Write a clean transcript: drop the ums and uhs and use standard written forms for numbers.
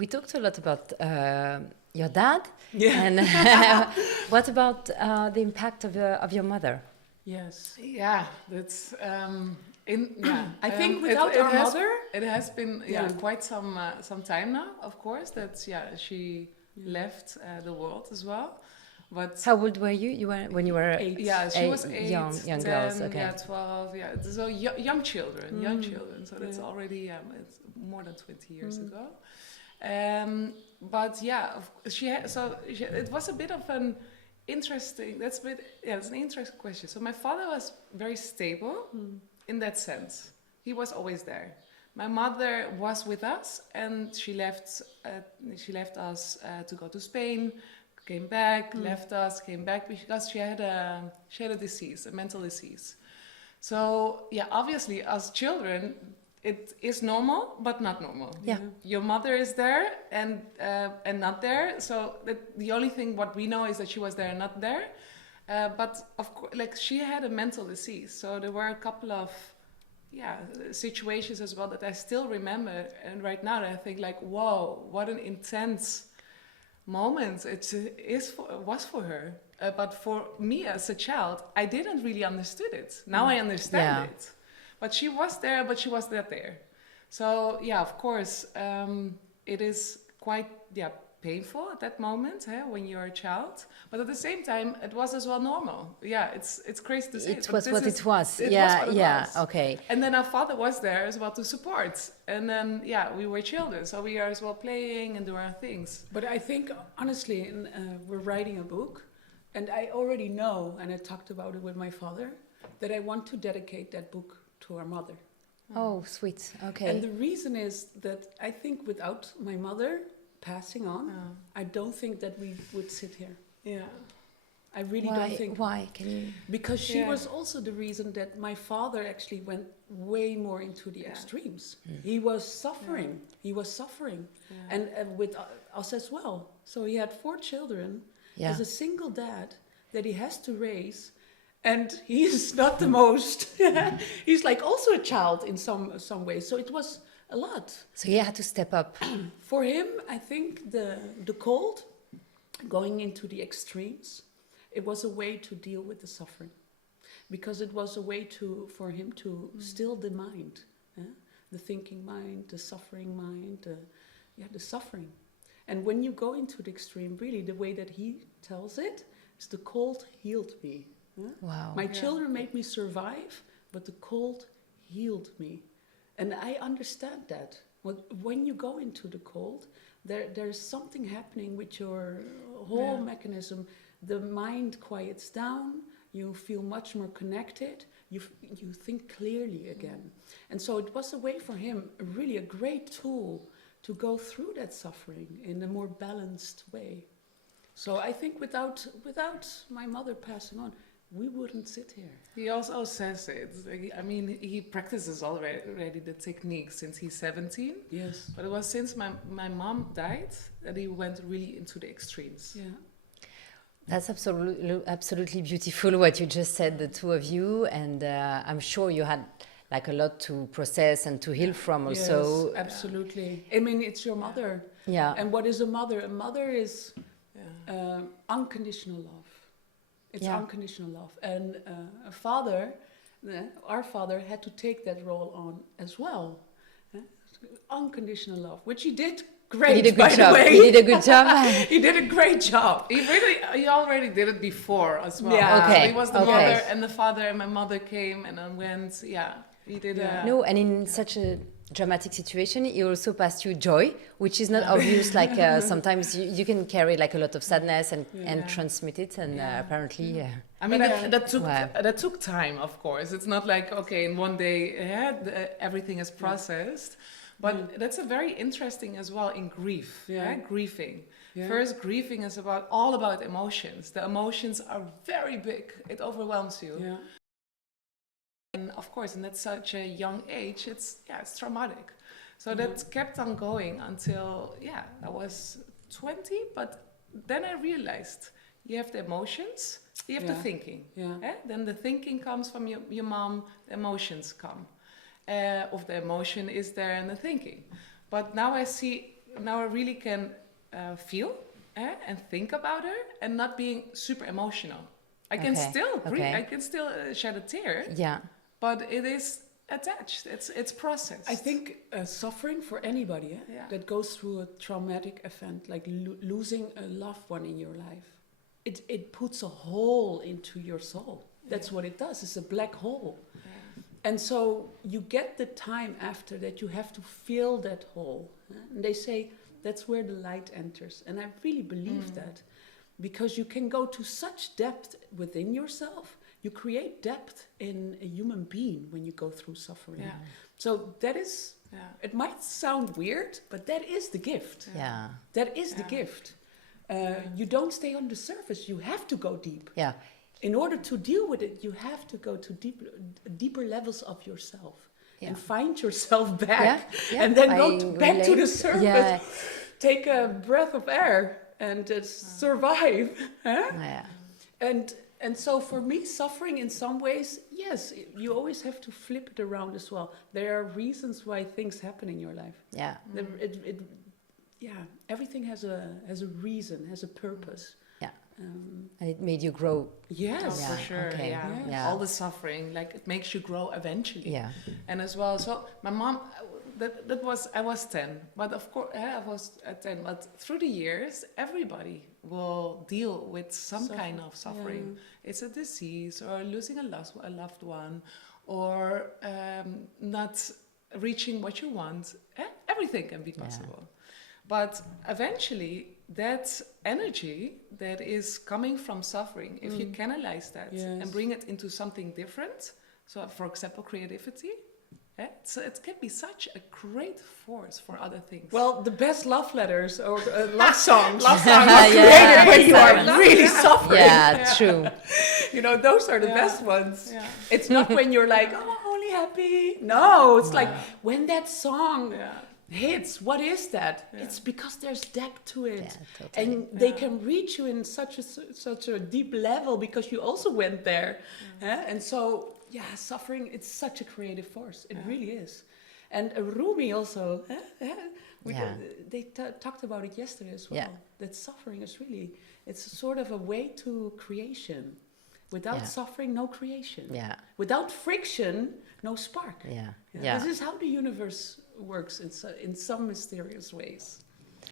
we talked a lot about your dad. Yeah. And what about the impact of your mother? Yes. Yeah, that's I think without our mother, it has been Yeah. quite some time now. Of course, that she left the world as well. But How old were you? You were when you were 8. yeah, she was 8, young 10, girls. Okay. 12. Yeah, so young children, young children. So that's Yeah. already it's more than 20 years ago. But yeah, it was a bit of an interesting. It's an interesting question. So my father was very stable in that sense. He was always there. My mother was with us, and she left. She left us to go to Spain. Came back, left us, came back because she had a disease, a mental disease. So yeah, obviously as children, it is normal, but not normal. Yeah. Your mother is there and not there. So the only thing what we know is that she was there and not there. But of course, like she had a mental disease. So there were a couple of situations as well that I still remember. And right now I think like, whoa, what an intense moment was for her. But for me as a child, I didn't really understood it. Now I understand it. But she was there, but she was not there. So yeah, of course, it is quite painful at that moment when you're a child. But at the same time, it was as well normal. Yeah, it's crazy to say. It was what it was. Yeah. Okay. And then our father was there as well to support. And then we were children, so we are as well playing and doing our things. But I think honestly, we're writing a book, and I already know, and I talked about it with my father, that I want to dedicate that book to our mother. Oh, sweet. Okay. And the reason is that I think without my mother passing on, I don't think that we would sit here. Yeah. I really don't think. Why? Can you? Because she was also the reason that my father actually went way more into the extremes. He was suffering. He was suffering. And with us as well. So he had 4 children as a single dad that he has to raise. And he's not the most. He's like also a child in some way. So it was a lot. So he had to step up. For him, I think the cold, going into the extremes, it was a way to deal with the suffering, because it was a way for him to still the mind, the thinking mind, the suffering mind, the suffering. And when you go into the extreme, really, the way that he tells it is the cold healed me. Wow. My children made me survive, but the cold healed me. And I understand that. When you go into the cold, there's something happening with your whole mechanism. The mind quiets down, you feel much more connected, you think clearly again. And so it was a way for him, really a great tool to go through that suffering in a more balanced way. So I think without my mother passing on, we wouldn't sit here. He also says it. I mean, he practices already the technique since he's 17. Yes. But it was since my mom died that he went really into the extremes. Yeah. That's absolutely beautiful what you just said, the two of you, and I'm sure you had like a lot to process and to heal from also. Yes, absolutely. I mean, it's your mother. Yeah. And what is a mother? A mother is unconditional love. It's unconditional love. And a father, our father, had to take that role on as well. Unconditional love, which he did great. He did a good by job. The way. He did a good job. He did a great job. He already did it before as well. Yeah. Okay. So he was the mother and the father, and my mother came and then went. Yeah, he did. No, and in such a dramatic situation, he also passed you joy, which is not obvious. Like sometimes you can carry like a lot of sadness and transmit it, and apparently. I mean, that took time, of course. It's not like, okay, in one day everything is processed. But that's a very interesting as well in grief, grieving. Yeah. First, grieving is all about emotions. The emotions are very big. It overwhelms you. Yeah. And of course, and at such a young age, it's traumatic. So that kept on going until, I was 20. But then I realized you have the emotions, you have the thinking. Yeah. Then the thinking comes from your mom, the emotions come. Of the emotion is there and the thinking. But now I see now I really can feel and think about her, and not being super emotional. I can still I can still shed a tear. Yeah. But it is attached. It's processed. I think suffering for anybody that goes through a traumatic event, like losing a loved one in your life, it puts a hole into your soul. That's what it does. It's a black hole. Yeah. And so you get the time after that, you have to fill that hole. And they say that's where the light enters. And I really believe that, because you can go to such depth within yourself. You create depth in a human being when you go through suffering. Yeah. So that is, it might sound weird, but that is the gift. Yeah. That is the gift. You don't stay on the surface. You have to go deep. Yeah. In order to deal with it, you have to go to deeper levels of yourself and find yourself back. Yeah. And then go back to the surface. Yeah. Take a breath of air and survive. Huh? Yeah. And so for me, suffering in some ways, yes, you always have to flip it around as well. There are reasons why things happen in your life. Yeah. Everything has a reason, has a purpose. Yeah. And it made you grow. Yes, for sure. Okay. Yeah. All the suffering, like, it makes you grow eventually. Yeah. And as well, so my mom, I was 10, but of course I was at 10. But through the years, everybody will deal with some kind of suffering. Yeah. It's a disease, or losing a loved one, or not reaching what you want. Everything can be possible. Yeah. But eventually, that energy that is coming from suffering, if you canalize that and bring it into something different, so for example, creativity, it can be such a great force for other things. Well, the best love letters or love songs are created when you are really suffering. Yeah, true. You know, those are the best ones. Yeah. It's not when you're like, oh, only happy. No, it's like when that song hits. What is that? Yeah. It's because there's depth to it, totally. And they can reach you in such a deep level because you also went there, and so. Yeah, suffering, it's such a creative force. It really is. And Rumi also, they talked about it yesterday as well, that suffering is really, it's sort of a way to creation. Without suffering, no creation. Yeah. Without friction, no spark. Yeah. This is how the universe works in some mysterious ways.